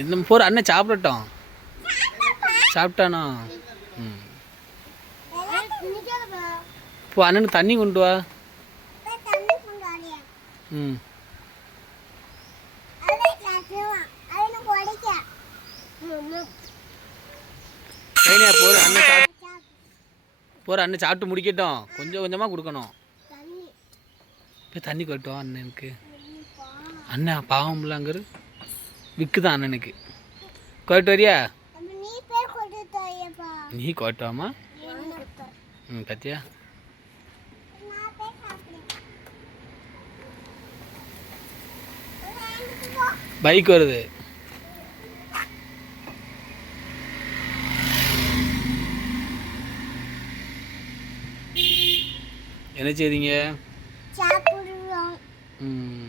இந்த போகிற அண்ணன் சாப்பிடட்டும். சாப்பிட்டானோ? ம். இப்போ அண்ணனுக்கு தண்ணி கொண்டு வா. ம். போகிற அண்ணன் சாப்பிட்டு முடிக்கட்டும். கொஞ்சம் கொஞ்சமாக கொடுக்கணும். இப்போ தண்ணி கொட்டும் அண்ணனுக்கு. அண்ணன் பாவம்லாங்கிற விற்குதான் அண்ணனுக்கு. கோட்டு வரியா? நீ கோட்டுவாமா? ம், பத்தியா? பைக் வருது. என்ன செய்றீங்க? ம்.